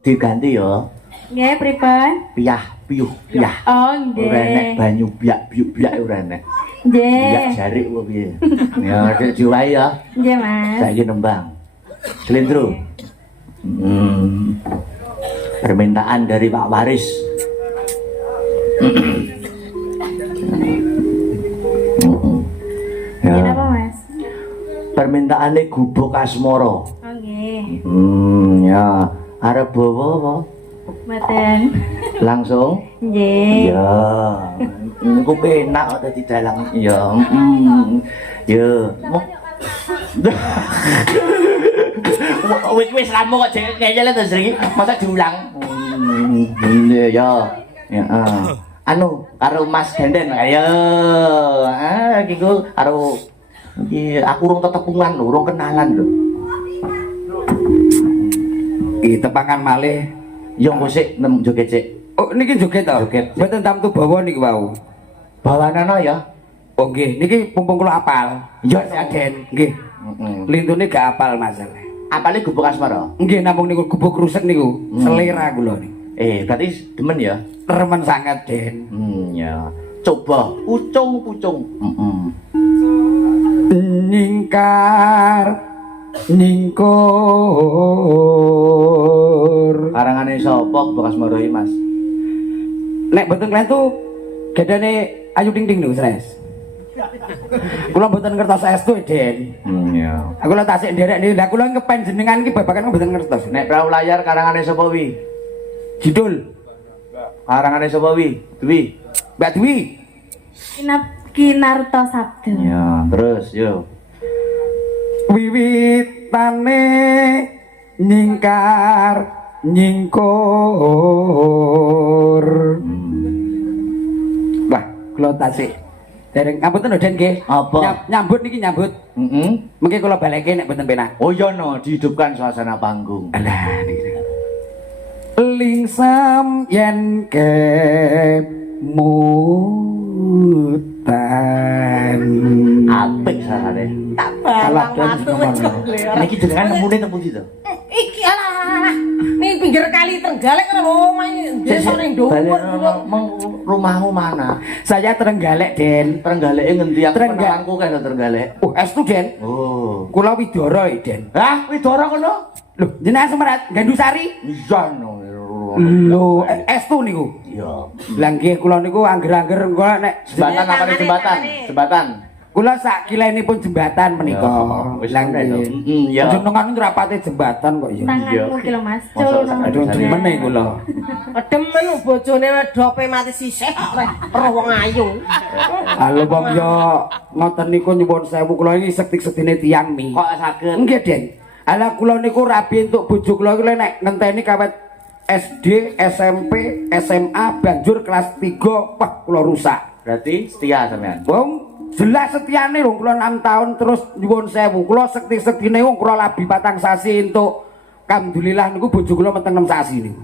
Diganti ya. Nggih, pripun? Piyah, piyuh, piyah. Oh, Ora enek nggih. banyu biak ora enek. Nggih. Biak jarik kok piye. Ya, dik diwai ya. Nggih, Mas. Saiki nembang. Slendro. Permintaan dari Pak Waris. Ya. Nggih, apa, Mas? Permintaane gubuk asmara. Oh, nggih. Ya. Arep bawa apa? Mboten. Langsung? Nggih. Ya. Engko penak kok dadi dalang. Ya. Ya. Wis ramu kok ngeyel to Sri. Masa diulang? Ya. Ya. Anu karo Mas Genden ayo. Iki ku karo aku urung tetepungan lho, urung kenalan lho. Iki tepangan malih. Yo engko sik nem joget sik. Oh niki joget to? Joget. Mboten tamtu bawa niki wau. Bawanana ya. Oh nggih, niki mumpung kula apal. Ya Aden, nggih. Lintune gak apal masalah. Apale gubuk asmara? Nggih namung niku gubuk rusek niku. Selera kula niku. Berarti demen ya? Remen sangat, Den. Ya. Coba pucung-pucung. Ningkar ningkur. Karangane sapa gubuk asmara iki, Mas? Nek mboten klentu gedane Ayu Ting Ting niku, Sres. Kula mboten ngertos estu, Den. Ya. Aku lho tasik nderek niki. Lah kula ngepen jenengan iki babakan mboten ngertos. Nek perahu layar karangane sapa wi? Judul Karangane sapa wi? Dwi. Mbak Dwi. Kinarto Sabdo. Ya, terus yo. Wiwitane nyingkar nyingkur. Wah, kula tasik. Dereng ngapunten lho Den nggih. Apa? Nyambut niki nyambut. Mengki kula baleke nek mboten penak. Oh iya no, dihidupkan suasana panggung. Alah niki. Lingsam yen kemutan. Apik sarane. Tak Alah balang Den watu. Niki jenengan nemune teng pundi to? Iki alah. Ning pinggir kali Trenggalek ngono lho, omahe desa ning dhuwur. Rumahmu mana? Saya Trenggalek, Den. Trenggaleke ngendi aku Trenggalek. penangku kan Trenggalek. Oh, estu Den. Oh. Kula Widoro, Den. Hah, Widoro kono? Lho, jenengan Semerat Gandusari? Iya no. Lho, estu niku. Iya. Lah nggih kula niku angger-angger kula nek Jembatan apa nih jembatan? Jembatan. kula sak kilenipun jembatan menika. Wis Lah nggih. nggih. Iya. Jenengan rapate jembatan kok ya. Tanganmu ki lho, Mas. Masa Cul. sak- Aduh, demene kula. Demen bojone wedope mati sisih roh wong ayu. Halo wong yo ngoten niku nyuwun sewu kula iki sekti-sektine tiyang mi. Kok saged? Nggih, Den. Ala kula niku rabi entuk bojo kula iki nek ngenteni kawet SD, SMP, SMA, banjur kelas 3, wah kula rusak. Berarti setia sampean. Wong jelas setiane lho kula 6 tahun terus nyuwun sewu. Kula sekti-sektine wong kula labi 4 sasi entuk. Alhamdulillah niku bojo kula meteng 6 sasi niku.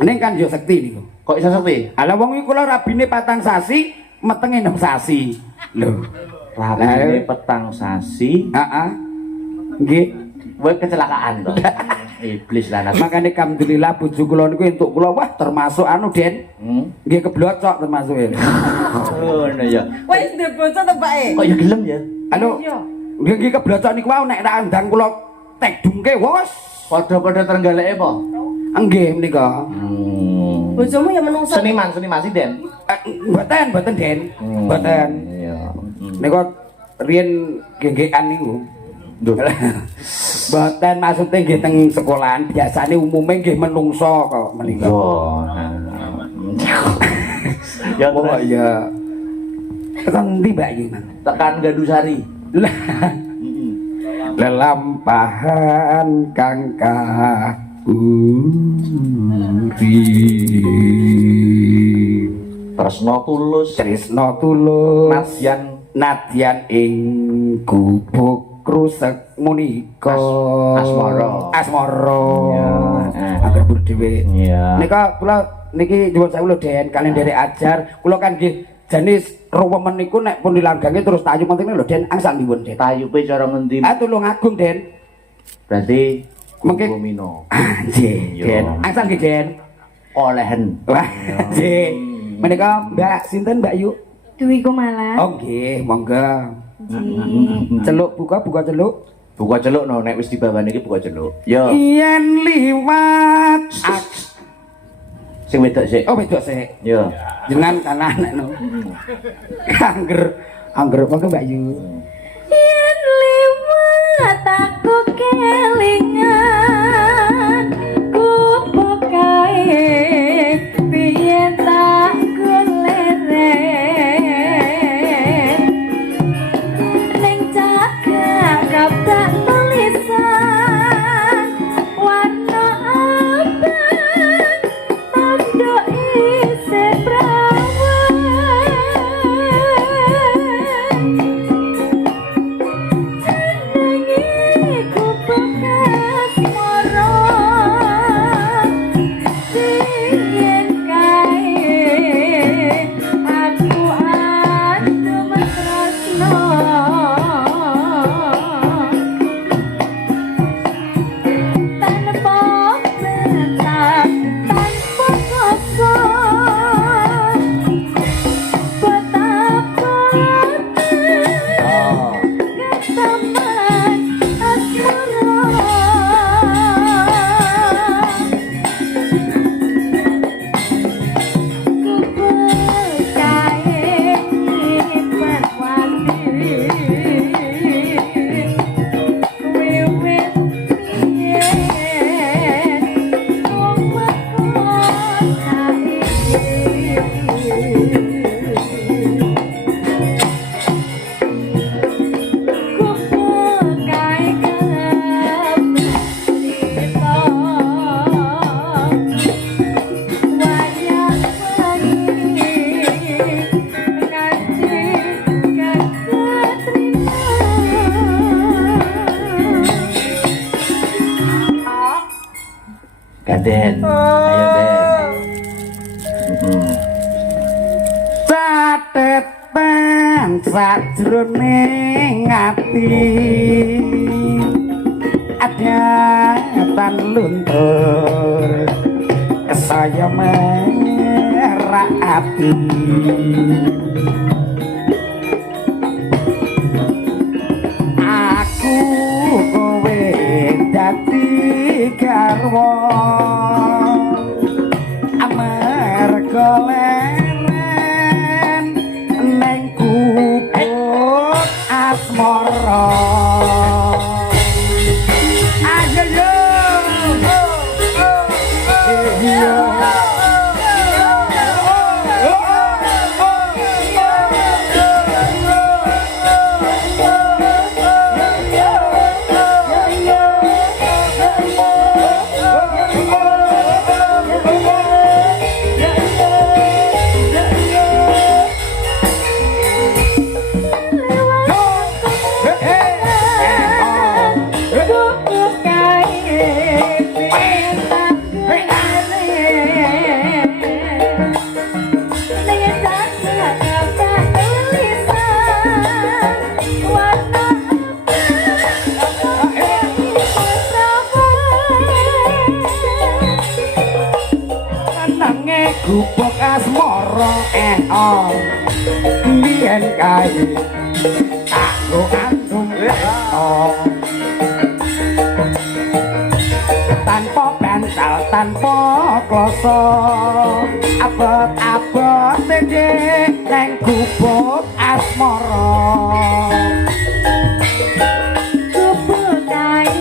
Ning kan yo sekti niku. Kok iso sepi? Ala wong iki kula rabine 4 sasi, metenge 6 sasi. Lho. Rabine petang sasi, Heeh. Nggih. kowe kecelakaan to. Iblis lanang. Makane alhamdulillah bojo kula niku entuk kula wah termasuk anu Den. Nggih keblocok termasuk ya. Oh ya. Wis ndek bojo to, Pak e? Kok ya gelem ya? Halo. Nggih keblocok niku wau nek ra ndang kula tek dungke wes. Padha-padha Trenggaleke apa? Nggih menika. Bojomu ya menungso. Seniman Den. Mboten Den. Mboten. Iya. Nika riyen genggekan niku. Duh. Mboten maksude nggih teng sekolahan biasane umume nggih menungso kok menika. Ya Oh iya. Tekan ndi Mbak iki, Mang? tekan Gandusari. Lah. Lelampahan kang kahuri. Tresno tulus. Tresno tulus. Nadyan Ing gubuk rusek munika. Asmara. Ya. Angger dhewe. Iya. Nika kula niki nyuwun sewu lho Den, kalian derek ajar. Kula kan nggih jenis rewemen niku nek pun dilanggangi terus tayu penting lho Den, angsal nyuwun Den. Tayupe cara ngendi? Ah tulung agung Den. Berarti Mengke Mino. Anjir, Yo. Den. Asal nggih, Den. Olehen. Wah, anjir. Menika Mbak sinten Mbak Yu? Dwi Kumala. Oh nggih, monggo. Nggih. Celuk buka celuk. Buka celuk no nek wis dibawane iki buka celuk. Yo. Yen liwat Sing wedok sik. oh wedok sik. Yo. Jenengan kan anak no. Angger monggo Mbak Yu. Yen liwat aku kelingan kupu kae piye tak goleren ning cagak kabak tulisan warna abang tandha isih prawan jenengiku bekas moro yen kae aku anu tresno tanpa betah tanpa kosong betapa Oh. Taman asmara ku percaya nyimpen wati wiwit biyen wong mahkota iki Gaden. Ayo Den. Catetan sajroning ati ada tan luntur saya merah ati aku kowe dadi garwa amarga leren neng kubuk asmara ayo yo gubuk asmara biyen kae aku antum tanpa bantal tanpa kloso abot-abot dhewe nang gubuk asmara gubuk kae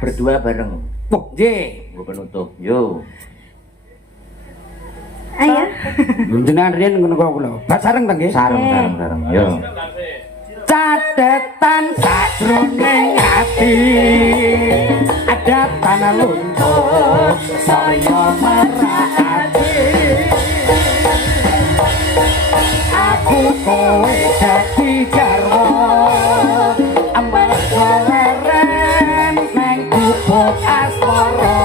Berdua bareng. Oh, nggih. Gua penutup. Yo. Ayo. Jenengan riyen ngono kula. Bak sareng ta nggih? Sareng. Yo. Catetan sajroning ati ada tanah luntur saya merah ati jupuk asmara.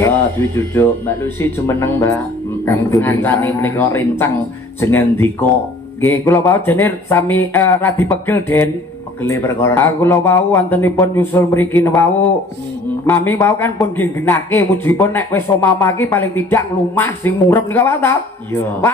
Ya, duwe duduk Mbak Lucy jumeneng, Mbak. Ngancani menika rincang jengendika. Nggih, kula wau jenir sami radi pegel, Den. Pegele perkara. Aku kula wau wontenipun nyusul mriki wau. Mami wau kan pun nggih genake wujudipun nek wis omah-omah iki paling tidak nglumah sing murep nika wae ta. Iya.